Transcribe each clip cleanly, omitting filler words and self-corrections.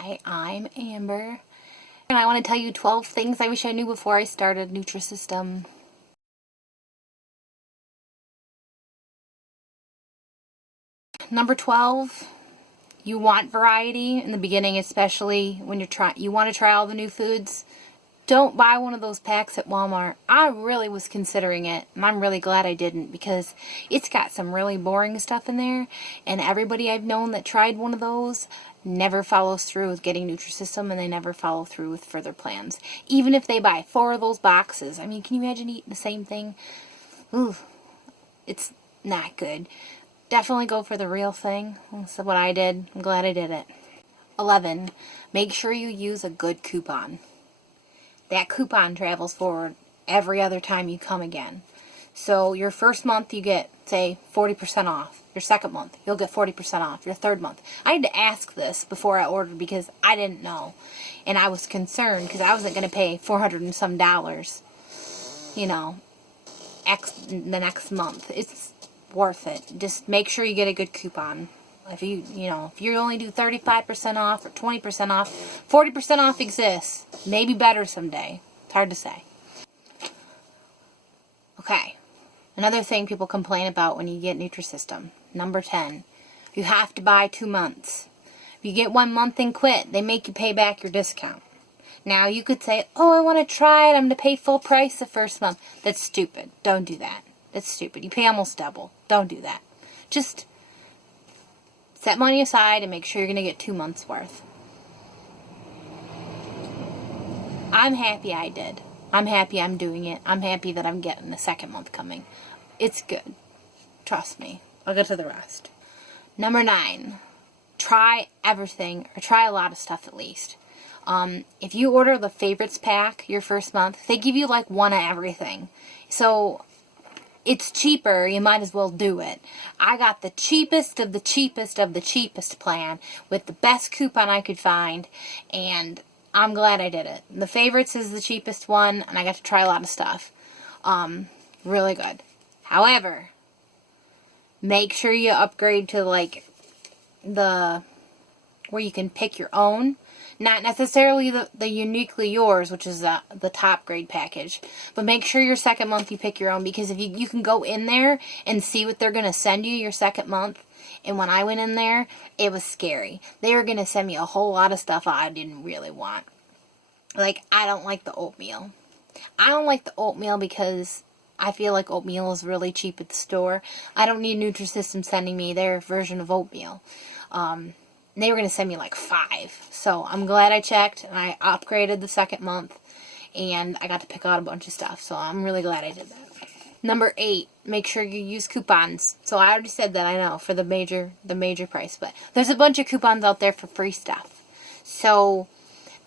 Hi, I'm Amber, and I want to tell you 12 things I wish I knew before I started Nutrisystem. Number 12, you want variety in the beginning, especially when you want to try all the new foods. Don't buy one of those packs at Walmart. I really was considering it, and I'm really glad I didn't, because it's got some really boring stuff in there, and everybody I've known that tried one of those never follows through with getting Nutrisystem, and they never follow through with further plans. Even if they buy 4 of those boxes. I mean, can you imagine eating the same thing? Ooh, it's not good. Definitely go for the real thing. That's what I did. I'm glad I did it. 11. Make sure you use a good coupon. That coupon travels forward every other time you come again. So your first month you get, say, 40% off. Your second month, you'll get 40% off. Your third month. I had to ask this before I ordered because I didn't know. And I was concerned because I wasn't going to pay $400 and some, you know, the next month. It's worth it. Just make sure you get a good coupon. If you only do 35% off or 20% off, 40% off exists. Maybe better someday. It's hard to say. Okay. Another thing people complain about when you get Nutrisystem. Number 10. You have to buy 2 months. If you get 1 month and quit, they make you pay back your discount. Now, you could say, oh, I want to try it. I'm going to pay full price the first month. That's stupid. Don't do that. That's stupid. You pay almost double. Don't do that. Just set money aside and make sure you're going to get 2 months worth. I'm happy I did. I'm happy I'm doing it. I'm happy that I'm getting the second month coming. It's good. Trust me. I'll get to the rest. Number 9. Try everything, or try a lot of stuff at least. If you order the favorites pack your first month, they give you like 1 of everything. So it's cheaper, you might as well do it. I got the cheapest of the cheapest of the cheapest plan with the best coupon I could find, and I'm glad I did it. The favorites is the cheapest one, and I got to try a lot of stuff. Really good. However, make sure you upgrade to like where you can pick your own. Not necessarily the uniquely yours, which is the top grade package. But make sure your second month you pick your own, because if you can go in there and see what they're going to send you your second month. And when I went in there, it was scary. They were going to send me a whole lot of stuff I didn't really want. Like, I don't like the oatmeal. I don't like the oatmeal because I feel like oatmeal is really cheap at the store. I don't need Nutrisystem sending me their version of oatmeal. They were going to send me like 5. So I'm glad I checked, and I upgraded the second month, and I got to pick out a bunch of stuff. So I'm really glad I did that. Number 8, make sure you use coupons. So I already said that, I know, for the major price. But there's a bunch of coupons out there for free stuff. So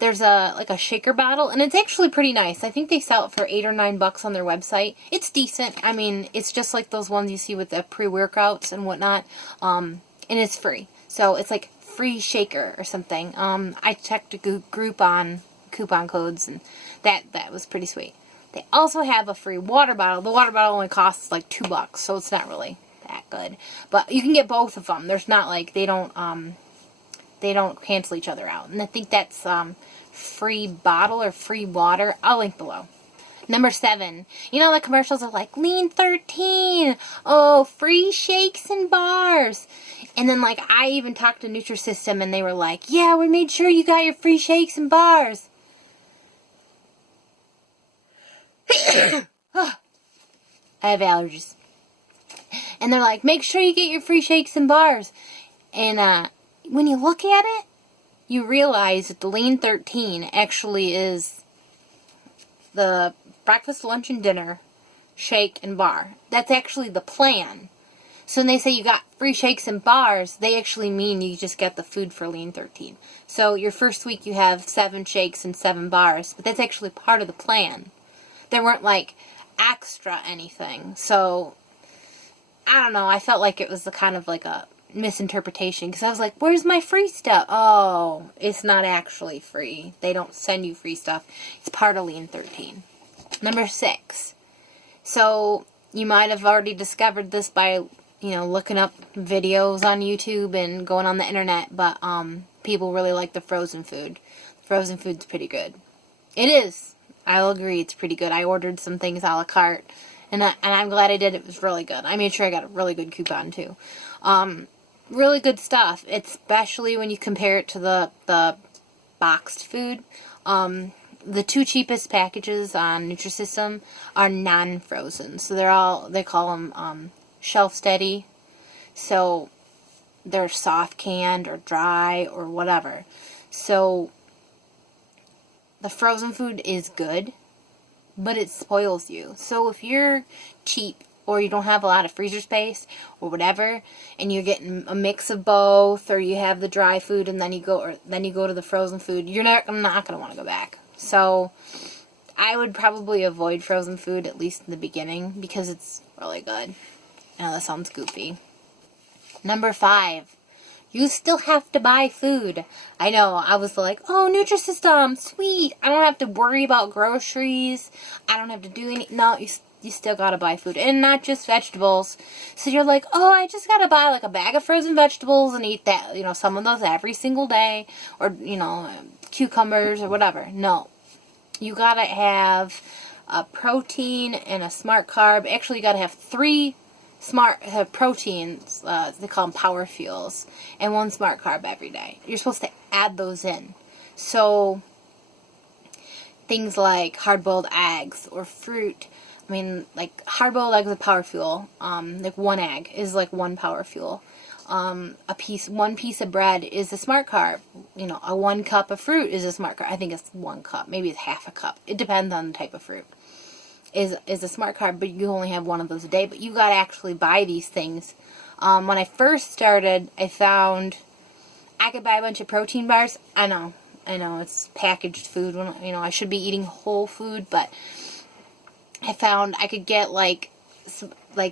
there's like a shaker bottle, and it's actually pretty nice. I think they sell it for $8 or $9 on their website. It's decent. I mean, it's just like those ones you see with the pre-workouts and whatnot. And it's free. So it's like FREESHAKER or something. I checked a Groupon coupon codes, and that was pretty sweet. They also have a free water bottle. The water bottle only costs like $2, so it's not really that good. But you can get both of them. There's not like they don't cancel each other out. And I think that's free bottle or free water. I'll link below. Number 7. You know the commercials are like, Lean 13. Oh, free shakes and bars. And then like I even talked to Nutrisystem, and they were like, yeah, we made sure you got your free shakes and bars. I have allergies. And they're like, make sure you get your free shakes and bars. And when you look at it, you realize that the Lean 13 actually is the breakfast, lunch, and dinner shake and bar. That's actually the plan. So when they say you got free shakes and bars, they actually mean you just get the food for Lean 13. So your first week you have 7 shakes and 7 bars, but that's actually part of the plan. There weren't like extra anything. So I don't know, I felt like it was the kind of like a misinterpretation, because I was like, where's my free stuff? Oh, it's not actually free. They don't send you free stuff. It's part of Lean 13. Number 6. So you might have already discovered this by looking up videos on YouTube and going on the internet, but people really like the frozen food. Frozen food's pretty good. It is. I'll agree, it's pretty good. I ordered some things a la carte, and I'm glad I did. It was really good. I made sure I got a really good coupon, too. Really good stuff, especially when you compare it to the boxed food. The 2 cheapest packages on Nutrisystem are non-frozen. So they call them shelf steady. So they're soft canned or dry or whatever. So the frozen food is good, but it spoils you. So if you're cheap or you don't have a lot of freezer space or whatever, and you're getting a mix of both, or you have the dry food and then you go to the frozen food, I'm not going to want to go back. So I would probably avoid frozen food, at least in the beginning, because it's really good. I know that sounds goofy. Number 5, you still have to buy food. I know, I was like, oh, Nutrisystem, sweet. I don't have to worry about groceries. I don't have to do any. No, you still gotta buy food, and not just vegetables. So you're like, oh, I just gotta buy like a bag of frozen vegetables and eat that, some of those every single day, or, cucumbers or whatever. No. You gotta have a protein and a smart carb. Actually, you gotta have 3 smart proteins, they call them power fuels, and 1 smart carb every day. You're supposed to add those in. So things like hard-boiled eggs or fruit. I mean, like hard-boiled eggs is a power fuel. Like 1 egg is like 1 power fuel. 1 piece of bread is a smart carb. A 1 cup of fruit is a smart carb. I think it's 1 cup. Maybe it's half a cup. It depends on the type of fruit. Is a smart carb, but you only have 1 of those a day. But you gotta actually buy these things. When I first started, I found I could buy a bunch of protein bars. I know, it's packaged food. I should be eating whole food, but I found I could get like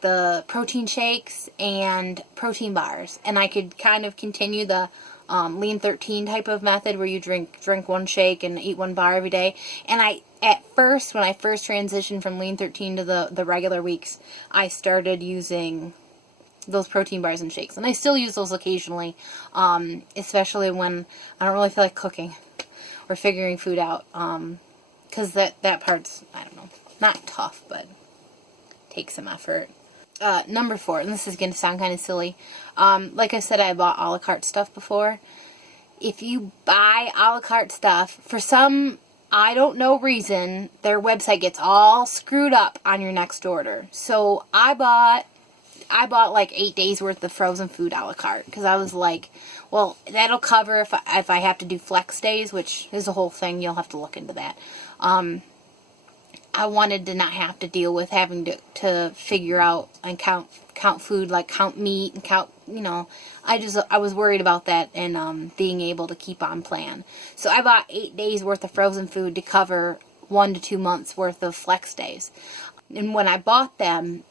the protein shakes and protein bars, and I could kind of continue the Lean 13 type of method where you drink 1 shake and eat 1 bar every day. And at first, when I first transitioned from Lean 13 to the regular weeks, I started using those protein bars and shakes, and I still use those occasionally, especially when I don't really feel like cooking or figuring food out, because that part's, I don't know, not tough, but takes some effort. Number 4, and this is going to sound kind of silly. Like I said, I bought a la carte stuff before. If you buy a la carte stuff, for some, I don't know reason, their website gets all screwed up on your next order. So I bought like 8 days worth of frozen food a la carte, because I was like, well, that'll cover if I have to do flex days, which is a whole thing. You'll have to look into that. I wanted to not have to deal with having to figure out and count food, like count meat and count, I was worried about that and being able to keep on plan. So I bought 8 days worth of frozen food to cover 1 to 2 months worth of flex days. And when I bought them,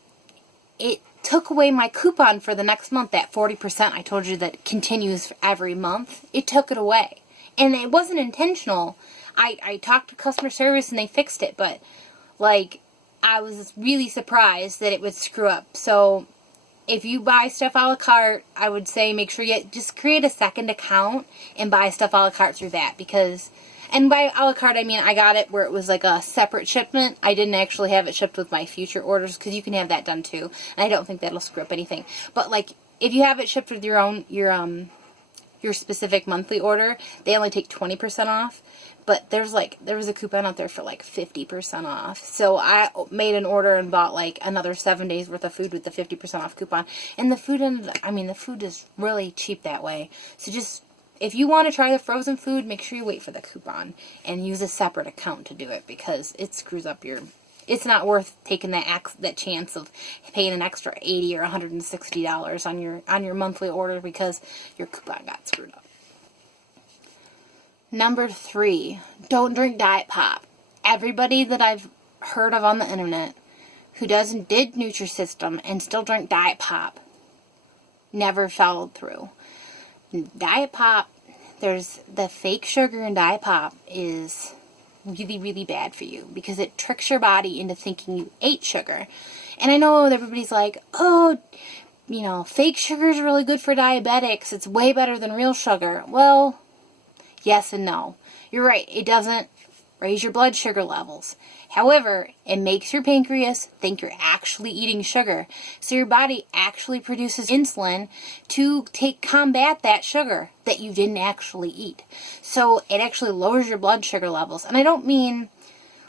it took away my coupon for the next month, that 40% I told you that continues for every month. It took it away. And it wasn't intentional. I talked to customer service and they fixed it, but I was really surprised that it would screw up. So if you buy stuff a la carte, I would say make sure you just create a second account and buy stuff a la carte through that, because, and by a la carte I mean I got it where it was like a separate shipment. I didn't actually have it shipped with my future orders, because you can have that done too, and I don't think that'll screw up anything. But if you have it shipped with your specific monthly order, they only take 20% off. But there was a coupon out there for 50% off. So I made an order and bought another 7 days worth of food with the 50% off coupon. And the food the food is really cheap that way. So just, if you want to try the frozen food, make sure you wait for the coupon and use a separate account to do it, because it screws up it's not worth taking that chance of paying an extra $80 or $160 on your monthly order because your coupon got screwed up. Number 3, don't drink Diet Pop. Everybody that I've heard of on the internet who did Nutrisystem and still drank Diet Pop never followed through. Diet Pop, there's the fake sugar in Diet Pop is really, really bad for you, because it tricks your body into thinking you ate sugar. And I know everybody's like, oh, fake sugar is really good for diabetics. It's way better than real sugar. Well, Yes and no. You're right, it doesn't raise your blood sugar levels. However, it makes your pancreas think you're actually eating sugar. So your body actually produces insulin to combat that sugar that you didn't actually eat. So it actually lowers your blood sugar levels. And I don't mean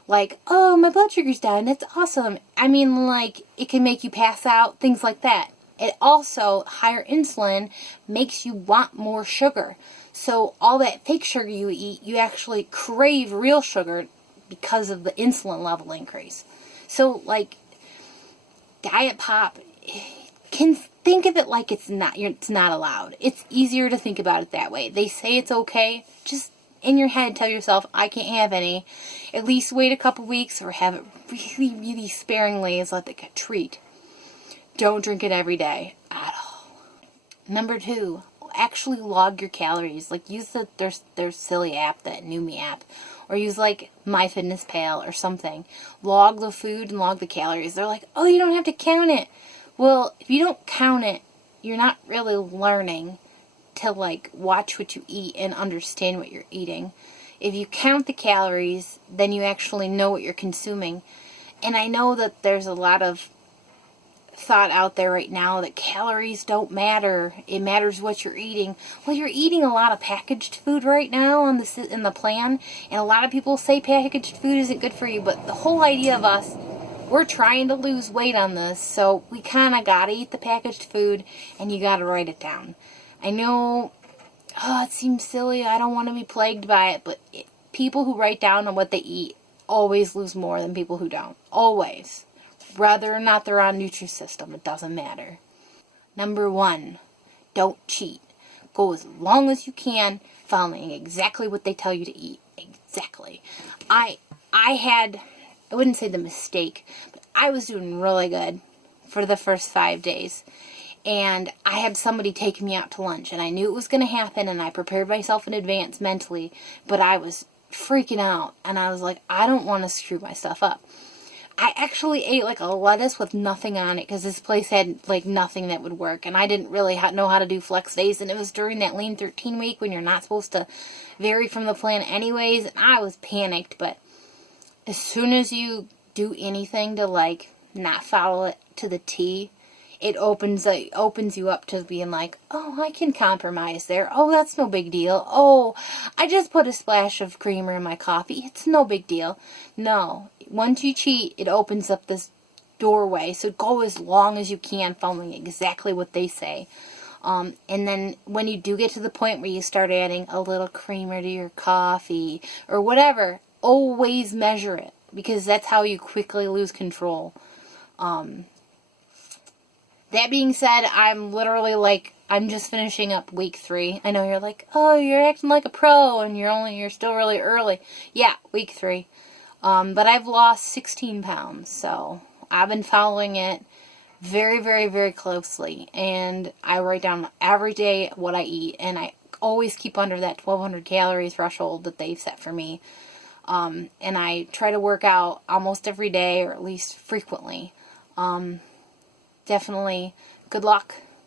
like, oh, my blood sugar's down, that's awesome. I mean, like, it can make you pass out, things like that. It also, higher insulin makes you want more sugar. So all that fake sugar you eat, you actually crave real sugar because of the insulin level increase. So, like, diet pop, can think of it like it's not allowed. It's easier to think about it that way. They say it's okay. Just in your head, tell yourself, I can't have any. At least wait a couple weeks or have it really, really sparingly as like a treat. Don't drink it every day at all. Number 2, actually log your calories. Like, use their silly app, that Numi app. Or use like MyFitnessPal or something. Log the food and log the calories. They're like, oh, you don't have to count it. Well, if you don't count it, you're not really learning to like watch what you eat and understand what you're eating. If you count the calories, then you actually know what you're consuming. And I know that there's a lot of thought out there right now that calories don't matter. It matters what you're eating. Well, you're eating a lot of packaged food right now in the plan, and a lot of people say packaged food isn't good for you, but the whole idea of us, we're trying to lose weight on this, so we kind of got to eat the packaged food, and you got to write it down. I know, it seems silly, I don't want to be plagued by it, but people who write down on what they eat always lose more than people who don't. Always. Whether or not they're on Nutrisystem, it doesn't matter. Number 1, don't cheat. Go as long as you can, following exactly what they tell you to eat. Exactly. I wouldn't say the mistake, but I was doing really good for the first 5 days. And I had somebody take me out to lunch, and I knew it was going to happen, and I prepared myself in advance mentally, but I was freaking out, and I was like, I don't want to screw my stuff up. I actually ate like a lettuce with nothing on it because this place had like nothing that would work, and I didn't really know how to do flex days, and it was during that lean 13 week when you're not supposed to vary from the plan anyways, and I was panicked. But as soon as you do anything to like not follow it to the T, it opens you up to being like, oh, I can compromise there. Oh, that's no big deal. Oh, I just put a splash of creamer in my coffee. It's no big deal. No. Once you cheat, it opens up this doorway. So go as long as you can following exactly what they say. And then when you do get to the point where you start adding a little creamer to your coffee or whatever, always measure it, because that's how you quickly lose control. That being said, I'm literally like, I'm just finishing up week 3. I know you're like, oh, you're acting like a pro and you're still really early. Yeah, week 3. But I've lost 16 pounds, so I've been following it very, very, very closely. And I write down every day what I eat, and I always keep under that 1,200 calorie threshold that they've set for me. And I try to work out almost every day, or at least frequently. Definitely good luck